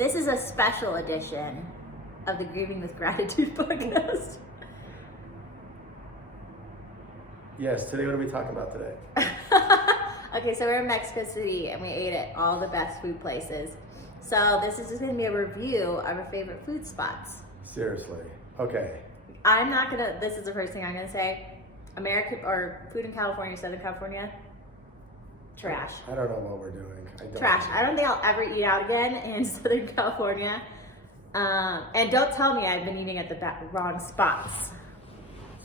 This is a special edition of the Grieving with Gratitude podcast. Yes, today what are we talking about today? Okay, so we're in Mexico City and we ate at all the best food places. So this is just going to be a review of our favorite food spots. Seriously. Okay. This is the first thing I'm going to say. American or food in California, Southern California, trash. I don't know what we're doing. Trash. I don't think I'll ever eat out again in Southern California. And don't tell me I've been eating at the wrong spots.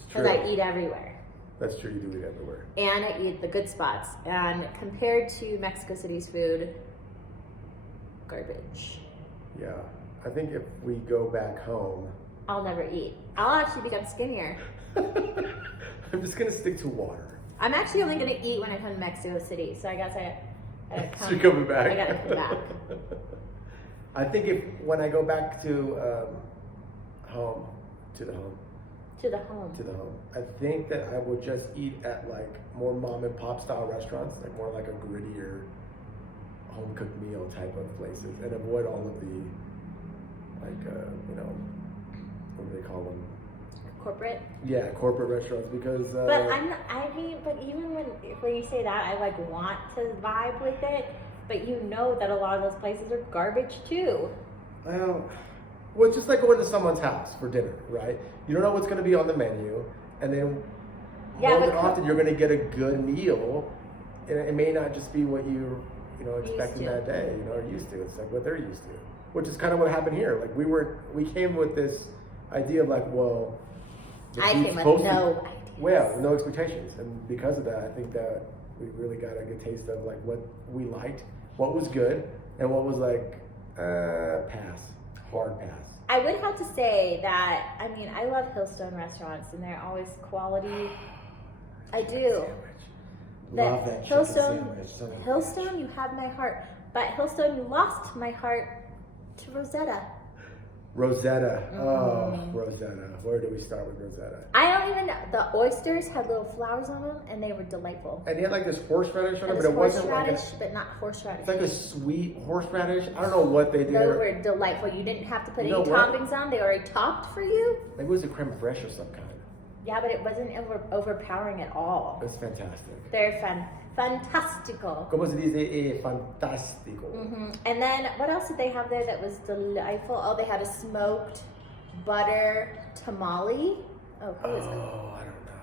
Because I eat everywhere. That's true, you do eat everywhere. And I eat the good spots. And compared to Mexico City's food, garbage. Yeah. I think if we go back home... I'll never eat. I'll actually become skinnier. I'm just going to stick to water. I'm actually only going to eat when I come to Mexico City. So I guess So you're coming back? I got to come back. I think when I go back to home, I think that I would just eat at like more mom and pop style restaurants, like more like a grittier home cooked meal type of places, and avoid all of the like what do they call them? Corporate? Yeah, corporate restaurants, because but even when you say that, I like want to vibe with it, but you know that a lot of those places are garbage too. Well, it's just like going to someone's house for dinner, right? You don't know what's going to be on the menu, and then often you're going to get a good meal, and it may not just be what you expecting that day, or used to. It's like what they're used to, which is kind of what happened here. Like we came with this idea of like, well, I came with no ideas. Well, no expectations, and because of that, I think that we really got a good taste of like what we liked, what was good, and what was like hard pass. I would have to say that I love Hillstone restaurants, and they're always quality. I do. Love that Hillstone, you have my heart, but Hillstone, you lost my heart to Rosetta. Rosetta. Oh, Rosetta. Where do we start with Rosetta? I don't even know. The oysters had little flowers on them, and they were delightful. And they had like this horseradish on it, but it wasn't like but not horseradish. It's like a sweet horseradish. I don't know what they did. They were delightful. You didn't have to put any toppings on. They already topped for you. Maybe it was a creme fraiche or some kind. Yeah, but it wasn't overpowering at all. It was fantastic. They're fantastical. Como se dice? Fantástico. Mm-hmm. And then what else did they have there that was delightful? Oh, they had a smoked butter tamale. Oh, who is it? Oh, I don't know.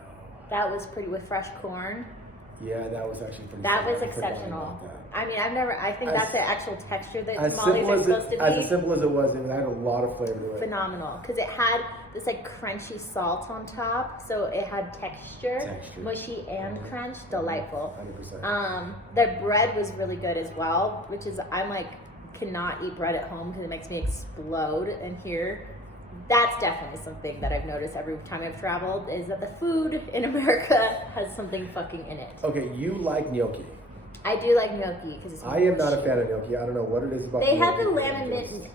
That was pretty, with fresh corn. Yeah, that was actually pretty. That was exceptional. I think that's the actual texture that tamales are supposed to be. As simple as it was, it had a lot of flavor to it. Phenomenal, because it had this like crunchy salt on top, so it had texture. Mushy and crunch, delightful. 100%. Their bread was really good as well, which is cannot eat bread at home because it makes me explode. And here, that's definitely something that I've noticed every time I've traveled, is that the food in America has something fucking in it. Okay, you like gnocchi. I do like gnocchi because it's. I am not a fan of gnocchi. I don't know what it is about. They have the lamb and mint.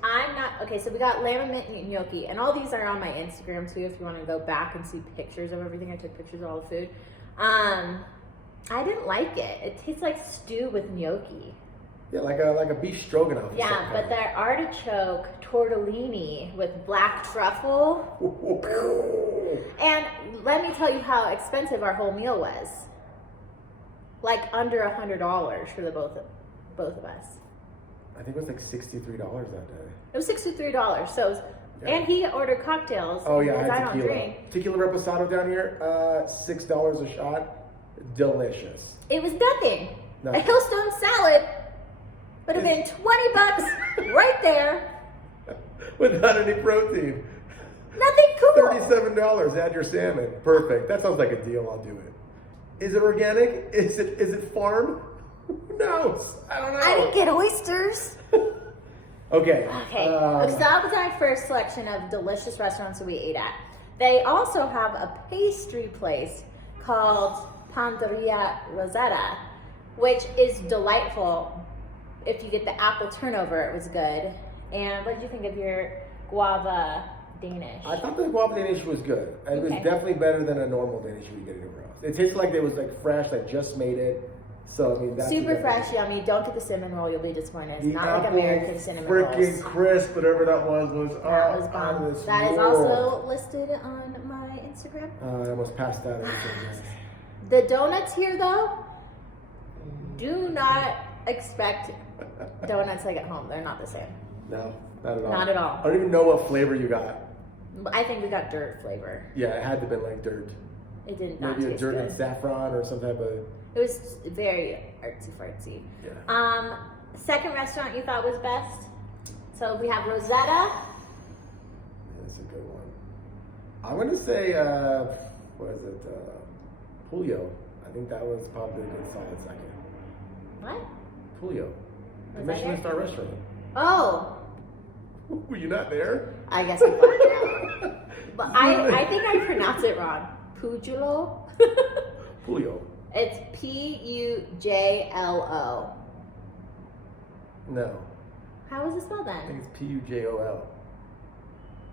Okay, so we got lamb and mint gnocchi, and all these are on my Instagram too. If you want to go back and see pictures of everything, I took pictures of all the food. I didn't like it. It tastes like stew with gnocchi. Yeah, like a beef stroganoff. Yeah, but their artichoke tortellini with black truffle. And let me tell you how expensive our whole meal was. Like under $100 for the both of us. I think it was like $63 that day. It was $63. So, and he ordered cocktails. Oh yeah, because I don't drink. Tequila reposado down here, $6 a shot. Delicious. It was nothing. A Hillstone salad would have been $20 right there. Without any protein. Nothing cool. $37. Add your salmon. Perfect. That sounds like a deal. I'll do it. Is it organic? Is it farm? Who knows? I don't know. I didn't get oysters. Okay. So that was my first selection of delicious restaurants that we ate at. They also have a pastry place called Panderia Rosetta, which is delightful. If you get the apple turnover, it was good. And what did you think of your guava Danish? I thought the guava Danish was good. It was definitely better than a normal Danish you would get anywhere else. It tasted like it was like fresh, like just made it. So I mean, that's super fresh, yummy. Don't get the cinnamon roll; you'll be disappointed. It's the not like American cinnamon freaking rolls. crisp, whatever that was That was bomb. That is also listed on my Instagram. I almost passed that. The donuts here, though, do not expect donuts like at home. They're not the same. No, not at all. Not at all. I don't even know what flavor you got. I think we got dirt flavor. Yeah, it had to have been like dirt. It did not Maybe taste a dirt good. and saffron or some type of. It was very artsy fartsy. Yeah. Second restaurant you thought was best? So we have Rosetta. Yeah, that's a good one. I'm gonna say, what is it? Julio. I think that was probably a good solid second. What? Julio, the Was I Michelin there? star restaurant. Oh, Were you not there? I guess I fucked it up. But I think I pronounced it wrong. Pujulo? Julio. It's Pujlo. No, How was it spelled I think then? it's Pujol.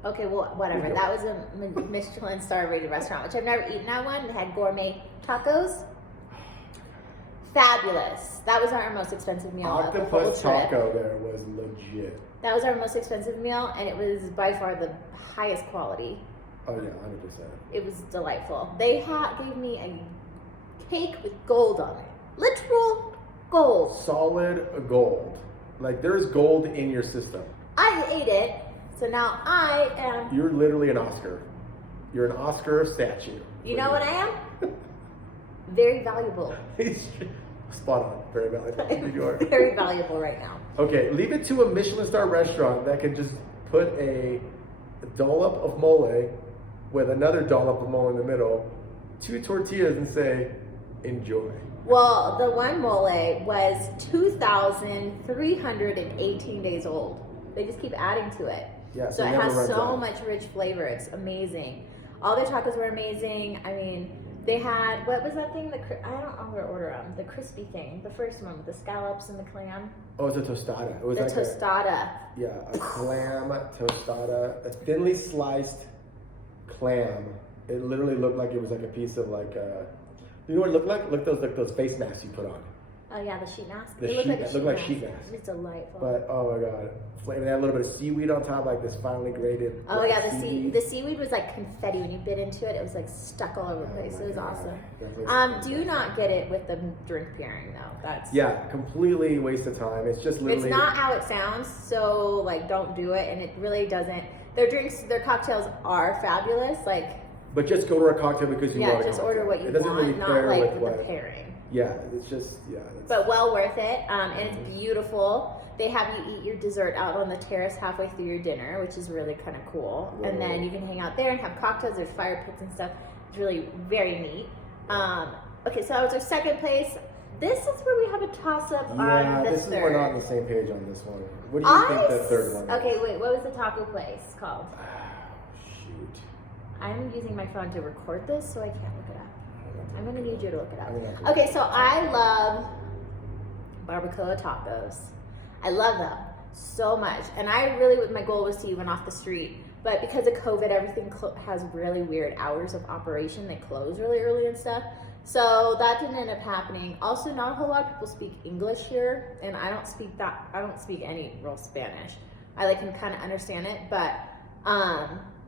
Okay, well, whatever. Pujo. That was a Michelin star rated restaurant, which I've never eaten at one. They had gourmet tacos. Fabulous. That was our most expensive meal of the whole Octopus trip. taco there was legit. That was our most expensive meal, and it was by far the highest quality. Oh yeah, 100%. It was delightful. They gave me a cake with gold on it. Literal gold. Solid gold. Like there's gold in your system. I ate it, so now I am. You're literally an Oscar. You're an Oscar statue. You know what I am? Very valuable. Spot on. Very valuable. You are. Very valuable right now. Okay, leave it to a Michelin star restaurant that can just put a dollop of mole with another dollop of mole in the middle, 2 tortillas, and say, enjoy. Well, the one mole was 2,318 days old. They just keep adding to it. Yeah, So it it never has runs so out. much rich flavor. It's amazing. All their tacos were amazing. I mean, they had, what was that thing? I don't know how to order them. The crispy thing. The first one with the scallops and the clam. Oh, it's a tostada. It was The like tostada. a clam tostada, a thinly sliced clam. It literally looked like it was like a piece of like, you know what it looked like? Look those face masks you put on. Oh yeah, the sheet mask. The It looked sheet like a mask. sheet Looked like mask. sheet mask. It was delightful. But oh my god, flavor. They had a little bit of seaweed on top, like this finely grated. Oh yeah, seaweed. the seaweed was like confetti. When you bit into it, it was like stuck all over the place. my It was God. awesome. That place is Do not get it with the drink pairing though. That's Yeah, completely waste of time. It's just literally. It's not how it sounds, so like don't do it, and it really doesn't. Their drinks, their cocktails are fabulous. Like But just go to a cocktail because you yeah, want a just cocktail. order what you It doesn't want, really not pair like with the what. pairing. Yeah, it's just That's, But well worth it, and it's beautiful. They have you eat your dessert out on the terrace halfway through your dinner, which is really kind of cool. Whoa. And then you can hang out there and have cocktails. There's fire pits and stuff. It's really very neat. Okay, so that was our second place. This is where we have a toss-up on the this is third. we're not on the same page on this one. What do you think the third one is? Okay, wait. What was the taco place called? Shoot. I'm using my phone to record this, so I can't look it up. I'm gonna need you to look it I'm gonna have up. to- Okay, so I love barbacoa tacos. I love them so much, and I really, my goal was to eat one off the street. But because of COVID, everything has really weird hours of operation. They close really early and stuff. So that didn't end up happening. Also, not a whole lot of people speak English here, and I don't speak any real Spanish. I can kind of understand it, but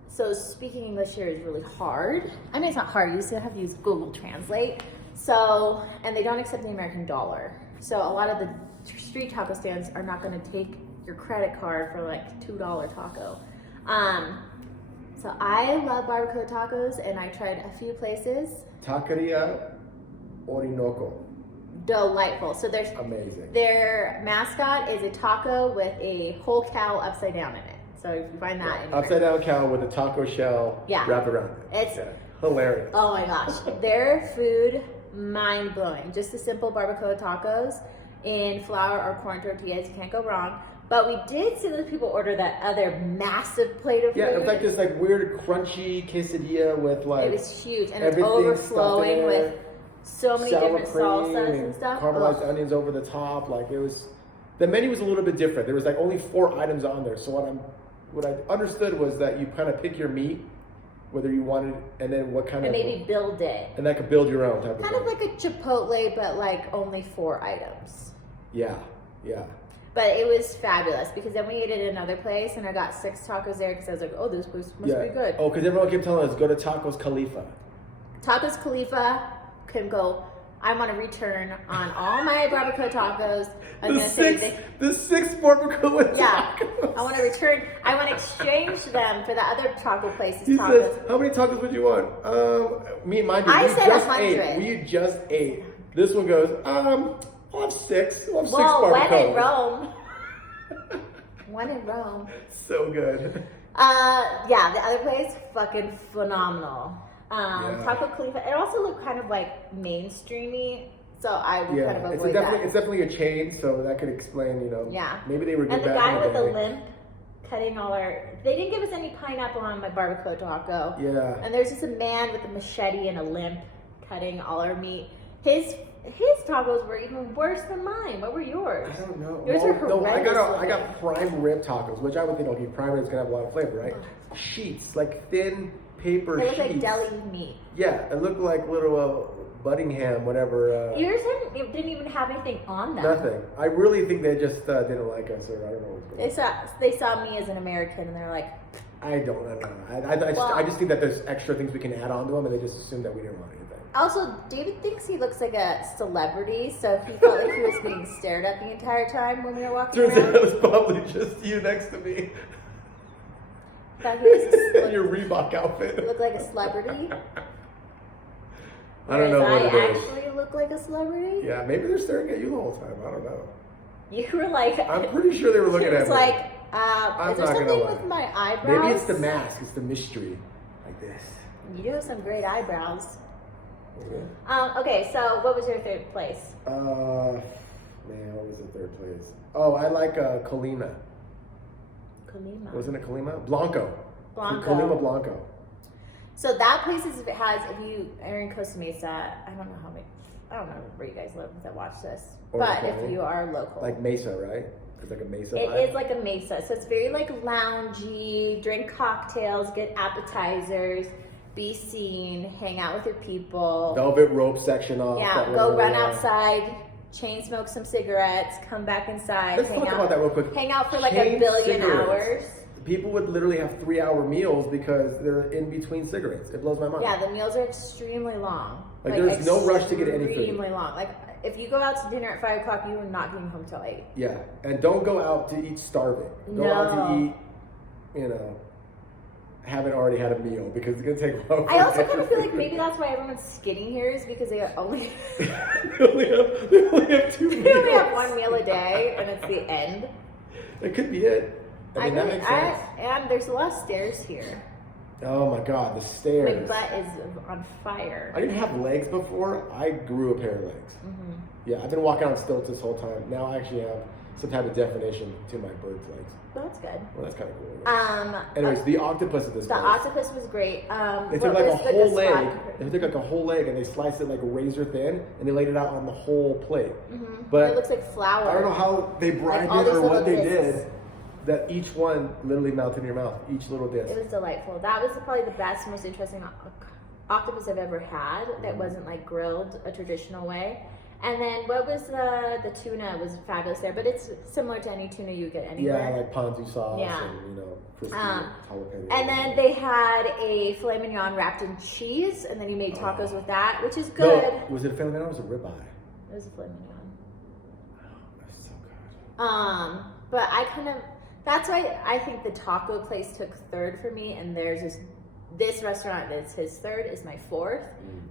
so speaking English here is really hard. I mean, it's not hard. You still have to use Google Translate. So, and they don't accept the American dollar. So a lot of the street taco stands are not going to take your credit card for like $2 taco. So I love barbacoa tacos, and I tried a few places. Taqueria Orinoco. Delightful. So Amazing. their mascot is a taco with a whole cow upside down in it. So if you find that, Upside down cow with a taco shell wrapped around it. It's hilarious. Oh my gosh, their food mind blowing. Just the simple barbacoa tacos in flour or corn tortillas, you can't go wrong. But we did see those people order that other massive plate of food. Yeah, it's like this weird crunchy quesadilla with it was huge, and it's everything overflowing stuffed in with so many sour different cream salsas and stuff. caramelized Ugh. onions over the top. The menu was a little bit different. There was only 4 items on there. So what I understood was that you kind of pick your meat, whether you wanted, and then what kind and of maybe build it. and that could build your own type Kind of of like a Chipotle, but like only 4 items. yeah. But it was fabulous because then we ate at another place and I got 6 tacos there because I was like, oh, this place must be good. Oh, because everyone kept telling us go to Tacos Khalifa. Tacos Khalifa can go. I want to return on all my barbacoa tacos. I'm gonna say the 6 barbacoa tacos. Yeah, I want to return. I want to exchange them for the other taco places. He tacos. says, how many tacos would you want? Me and mine. I said just 100. ate. We just ate. This one goes, I'll have 6. I'll have 6 Well, barbacoas. when in Rome. When in Rome. So good. Yeah, the other place, fucking phenomenal. Yeah. Taco Khalifa. It also looked kind of like mainstreamy, so I would kind of avoid that. It's definitely a chain, so that could explain, Yeah. maybe they were good And the back guy in with the day. limp cutting all our. They didn't give us any pineapple on my barbacoa taco. Yeah. And there's just a man with a machete and a limp cutting all our meat. His tacos were even worse than mine. What were yours? I don't know. Yours are horrendous. I got prime rib tacos, which I would think, okay, prime rib's gonna have a lot of flavor, right? Sheets, like thin paper It sheets. looked like deli meat. Yeah, it looked like little Buddingham, whatever. Yours didn't even have anything on them. Nothing. I really think they just didn't like us, or I don't know what's going on. They saw me as an American, and they're like, I don't know. I just think that there's extra things we can add on to them, and they just assume that we didn't want anything. Also, David thinks he looks like a celebrity, so he felt like he was being stared at the entire time when we were walking Turns out around. it was probably just you next to me. Thought he was In your Reebok outfit. looked like a celebrity. I don't know what Whereas it I is. actually look like a celebrity. Yeah, maybe they're staring at you the whole time. I don't know. You were like, I'm pretty sure they were looking he was at me. like, I'm is there not gonna something lie. with my eyebrows? Maybe it's the mask. It's the mystery. Like this. You do have some great eyebrows. Yeah. Okay, so what was your third place? Man, what was the third place? Oh, I like Colima. Colima. Wasn't it Colima? Blanco. Blanco. Colima Blanco. So that place if you are in Costa Mesa, I don't know where you guys live that watch this, Or but County. if you are local, Like Mesa, right? It's like a Mesa it vibe. is like a mesa. So it's very like loungy, drink cocktails, get appetizers, be seen, hang out with your people. Velvet rope section off. Yeah, that go little, run outside, chain smoke some cigarettes, come back inside, Let's hang talk out, about that real quick. hang out for like Chain a billion cigarettes. hours. People would literally have 3-hour meals because they're in between cigarettes. It blows my mind. Yeah, the meals are extremely long. Like, there's no rush to get any food. Extremely long. Like if you go out to dinner at 5 o'clock, you are not getting home till 8. Yeah, and don't go out to eat starving. Go out to eat, haven't already had a meal because it's gonna take a while. I also kind of feel like maybe that's why everyone's skinny here is because they only they only have 2 meals. they only have 1 meal a day and it's the end. It could be it. I mean, that makes sense. And there's a lot of stairs here. Oh my God, the My stairs. butt is on fire. I didn't have legs before. I grew a pair of legs. Mm-hmm. Yeah, I've been walking on stilts this whole time. Now I actually have some type of definition to my bird's legs. Well, that's good. Well, that's kind of cool. Um, Anyways, the octopus at this the place. octopus was great. They took what like a was the whole spot? leg. They took like a whole leg and they sliced it like razor thin and they laid it out on the whole plate. Mm-hmm. But it looks like flour. I don't know how they brined all it these or what little they discs. did. That each one literally melted in your mouth. Each little disc. It was delightful. That was probably the best, most interesting octopus I've ever had. That wasn't like grilled a traditional way. And then what was the tuna was fabulous there, but it's similar to any tuna you get anywhere. Yeah, like ponzu sauce Yeah. and crispy jalapeno. And then they had a filet mignon wrapped in cheese, and then you made tacos with that, which is good. No, was it a filet mignon or was it ribeye? It was a filet mignon. That's so good. But that's why I think the taco place took third for me, and there's this restaurant that's his third is my fourth,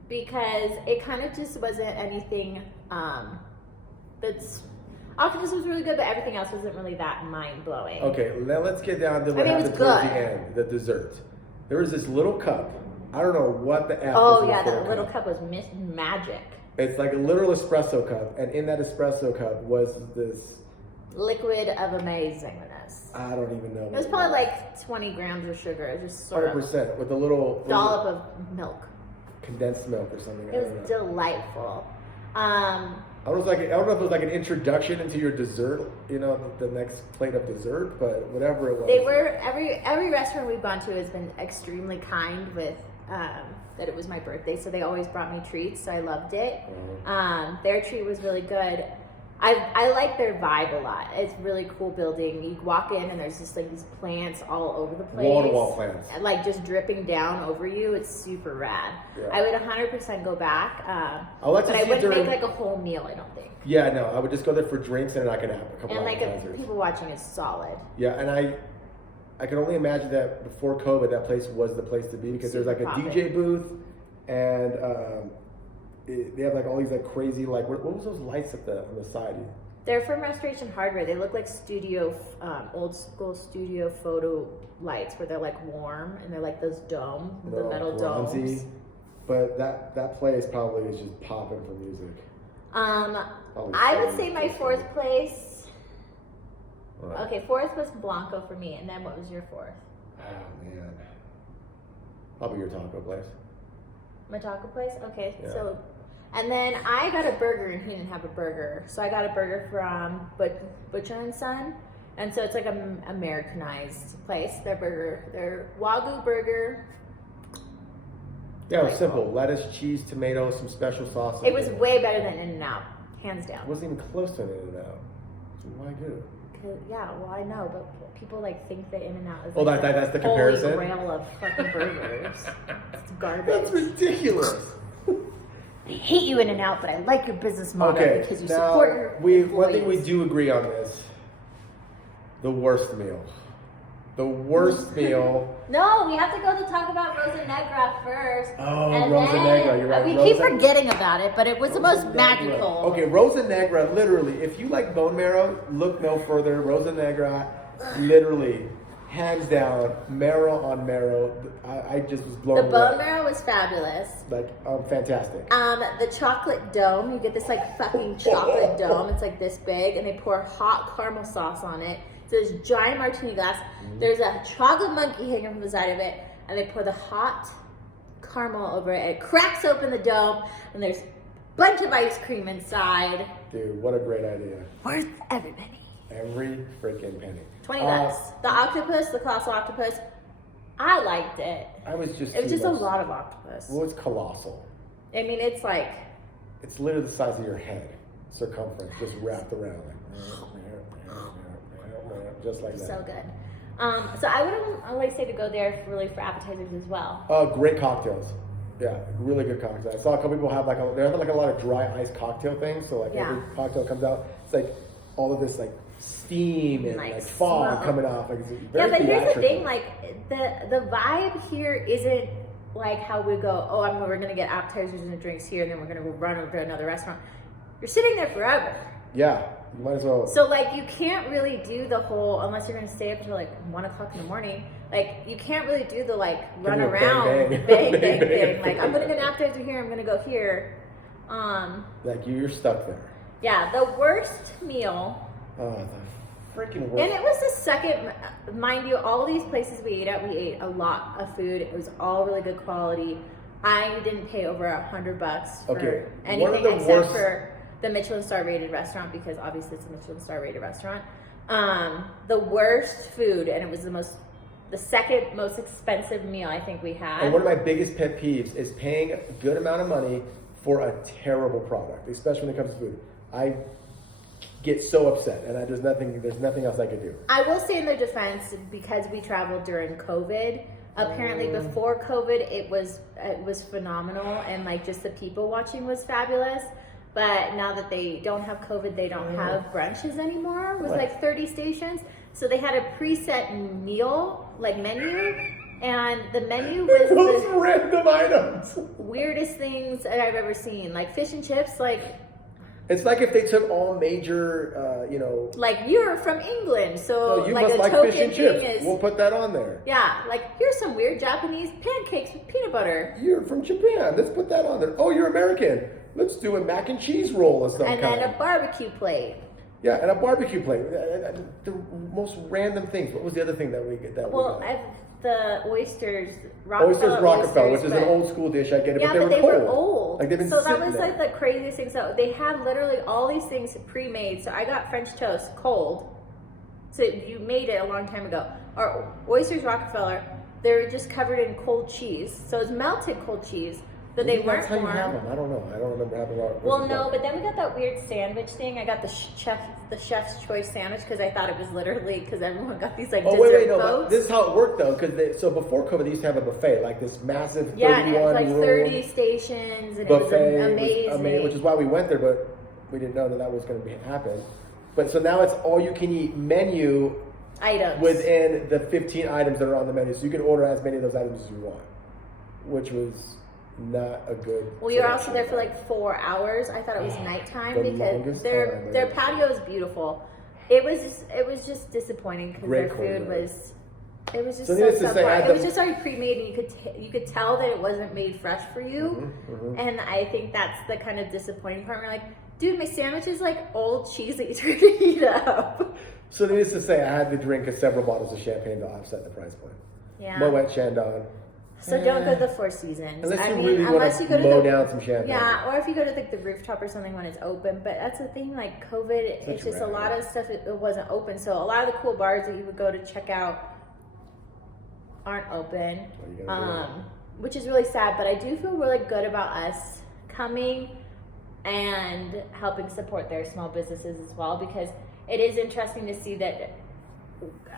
because it kind of just wasn't anything that's octopus was really good, but everything else wasn't really that mind-blowing. Okay, now let's get down to what I mean, it was happened towards the good. end, the dessert. There was this little cup. I don't know what the F Oh was yeah, in the that little cup was magic. It's like a literal espresso cup, and in that espresso cup was this, Liquid of amazingness. I don't even know. It was probably like 20 grams of sugar. It was just sort of 100% with a little dollop of milk. condensed milk or something. It was delightful. I don't know if it was like an introduction into your dessert, you know, the next plate of dessert, but whatever it was. They were every restaurant we've gone to has been extremely kind with that it was my birthday, so they always brought me treats, so I loved it. Their treat was really good. I like their vibe a lot. It's really cool building. You walk in and there's just like these plants all over the place. Wall-to-wall plants. Like just dripping down over you. It's super rad. Yeah. I would 100% go back. But I wouldn't make like a whole meal, I don't think. Yeah, no. I would just go there for drinks and then I could have a couple of appetizers. And people watching is solid. Yeah, and I can only imagine that before COVID, that place was the place to be because there's like a DJ booth and they have like all these like crazy like what was those lights on the side? They're from Restoration Hardware. They look like old school studio photo lights where they're like warm and they're like those the metal domes. But that place probably is just popping for music. I would say my fourth place. Right. Okay, fourth was Blanco for me, and then what was your fourth? Oh man, probably your taco place. My taco place? Okay, yeah. So, and then I got a burger and he didn't have a burger. So I got a burger from Butcher and Son. And so it's like an Americanized place. Their Wagyu burger. Yeah, it was simple. Lettuce, cheese, tomatoes, some special sauce. It was way better than In-N-Out, hands down. It wasn't even close to an In-N-Out. So Wagyu. Yeah, well, I know, but people like think that In-N-Out is like that's the comparison? Holy grail of fucking burgers. It's garbage. That's ridiculous. I hate you, In-N-Out, but I like your business model because you support your employees. One thing we do agree on this: the worst meal. The worst meal. No, we have to go to talk about Rosa Negra first. Oh, Rosa Negra, you're right. We keep forgetting about it, but it was the most magical. Okay, Rosa Negra, literally, if you like bone marrow, look no further. Rosa Negra, literally, hands down, marrow on marrow. I just was blown away. The bone marrow was fabulous. Like, fantastic. The chocolate dome, you get this like fucking chocolate dome. It's like this big, and they pour hot caramel sauce on it. So there's a giant martini glass. There's a chocolate monkey hanging from the side of it, and they pour the hot caramel over it. It cracks open the dome, and there's a bunch of ice cream inside. Dude, what a great idea. Worth every penny. Every freaking penny. $20. The octopus, the colossal octopus, I liked it. It was just a lot of octopus. Well, it's colossal. I mean, it's like... It's literally the size of your head, circumference, just wrapped around. Just like that. So good. So I would like say to go there for appetizers as well. Great cocktails. Yeah, really good cocktails. I saw a couple people have they have a lot of dry ice cocktail things. So every cocktail comes out, it's like all of this like steam and like fog coming off. Like, it's very but theatrical. Here's the thing: like the vibe here isn't like how we go. Oh, we're gonna get appetizers and drinks here, and then we're gonna run over to another restaurant. You're sitting there forever. Yeah. You might as well. So you can't really do the whole, unless you're going to stay up until 1 o'clock in the morning. You can't really do the run around bang thing. I'm going to get an appetizer here. I'm going to go here. You're stuck there. Yeah, the worst meal. Oh, the freaking worst. And it was the second, mind you, all these places we ate at, we ate a lot of food. It was all really good quality. I didn't pay over $100 for anything except for the Michelin star rated restaurant, because obviously it's a Michelin star rated restaurant. The worst food, and it was the second most expensive meal I think we had. And one of my biggest pet peeves is paying a good amount of money for a terrible product, especially when it comes to food. I get so upset, and there's nothing else I can do. I will say in their defense, because we traveled during COVID, apparently before COVID it was phenomenal, and just the people watching was fabulous. But now that they don't have COVID, they don't have brunches anymore. It was 30 stations. So they had a preset meal, menu. And the menu was those random items. Weirdest things that I've ever seen. Fish and chips, It's like if they took all major, you're from England, so you must like fish and chips. We'll put that on there. Yeah, here's some weird Japanese pancakes with peanut butter. You're from Japan. Let's put that on there. Oh, you're American. Let's do a mac and cheese roll or something. And then a barbecue plate. Yeah, and a barbecue plate. The most random things. What was the other thing that we got? the oysters, Rockefeller, which is but- an old school dish. I get it, Yeah, but they were cold. old. Like they've been so that sitting was there. like the craziest thing. So they have literally all these things pre-made. So I got French toast cold. So you made it a long time ago. Our oysters Rockefeller, they were just covered in cold cheese. So it's melted cold cheese, but they Maybe weren't that's how you warm. have them. I don't know. I don't remember having a Well, no, but then we got that weird sandwich thing. I got the chef's choice sandwich because I thought it was literally because everyone got these like dessert wait, no. boats. But this is how it worked though, because so before COVID, they used to have a buffet, like this massive 31 yeah, and it was like room 30 stations, and buffet. it was amazing. Which is why we went there, but we didn't know that was going to happen. But so now it's all you can eat menu items within the 15 items that are on the menu, so you can order as many of those items as you want, which was not a good. Well, you were also there for like 4 hours. I thought it was nighttime The because longest their time. patio is beautiful. It was just disappointing because their Great food culinary. was. It was just So so needless to say, I subpar. had It was the- just already pre-made, and you could tell that it wasn't made fresh for you. And I think that's the kind of disappointing part. We're like, dude, my sandwich is like old cheese that you're trying to heat up. So needless to say, I had to drink several bottles of champagne to offset the price point. Yeah. Moet Chandon. So don't go to the Four Seasons. Unless I you mean, really want unless to you go to blow the down some champagne. yeah, or if you go to like the rooftop or something when it's open. But that's the thing, like COVID, it's just a lot of stuff. It wasn't open, so a lot of the cool bars that you would go to check out aren't open, which is really sad. But I do feel really good about us coming and helping support their small businesses as well, because it is interesting to see that.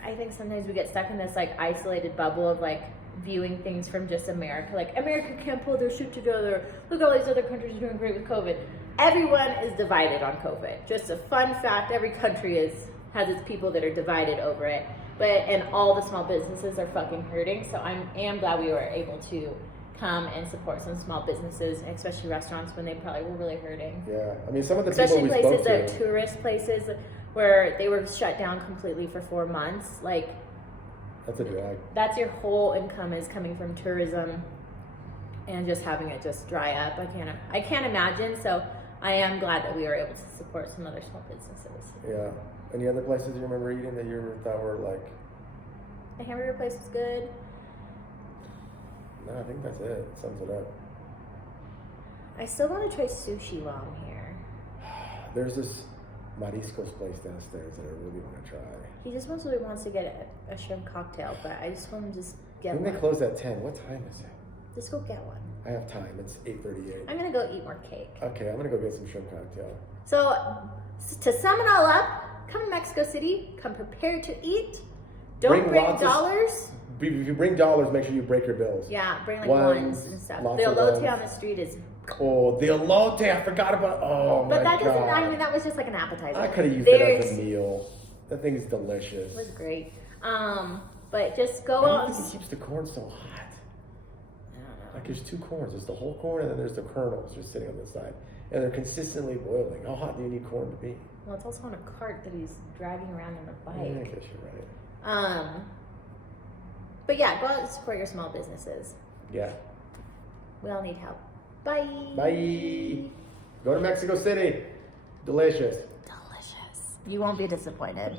I think sometimes we get stuck in this like isolated bubble of like viewing things from just America. Like, America can't pull their shit together. Look, all these other countries are doing great with COVID. Everyone is divided on COVID. Just a fun fact: every country has its people that are divided over it. And all the small businesses are fucking hurting. So I am glad we were able to come and support some small businesses, especially restaurants, when they probably were really hurting. Yeah, I mean, some of the Especially people we places spoke that to. tourist places where they were shut down completely for 4 months. Like, That's a drag. that's your whole income is coming from tourism, and just having it just dry up. I can't imagine. So I am glad that we were able to support some other small businesses. Yeah. Any other places you remember eating that you thought were like? The hamburger place was good. No, I think that's it. Sums it up. I still want to try sushi while I'm here. There's this mariscos place downstairs that I really want to try. He just really wants to get a shrimp cocktail, but I just want to just I get think one. they close at 10. What time is it? Just go get one. I have time. It's 8:38. I'm gonna go eat more cake. Okay, I'm gonna go get some shrimp cocktail. So, to sum it all up, come to Mexico City, come prepared to eat. Don't bring lots of- dollars. If you bring dollars, make sure you break your bills. Yeah, bring like Wines, wines and stuff. lots The of elote wines. on the street is. Oh, the elote! I forgot about. Oh But my that doesn't. god! I mean, that was just like an appetizer. I could have used it as There's- a meal. That thing is delicious. It was great. But just go I out. don't think it keeps the corn so hot. I don't know. Like there's two corns. There's the whole corn and then there's the kernels just sitting on the side. And they're consistently boiling. How hot do you need corn to be? Well, it's also on a cart that he's dragging around on a Yeah, I bike. guess you're right. But yeah, go out and support your small businesses. Yeah. We all need help. Bye. Bye. Go to Mexico City. Delicious. Delicious. You won't be disappointed.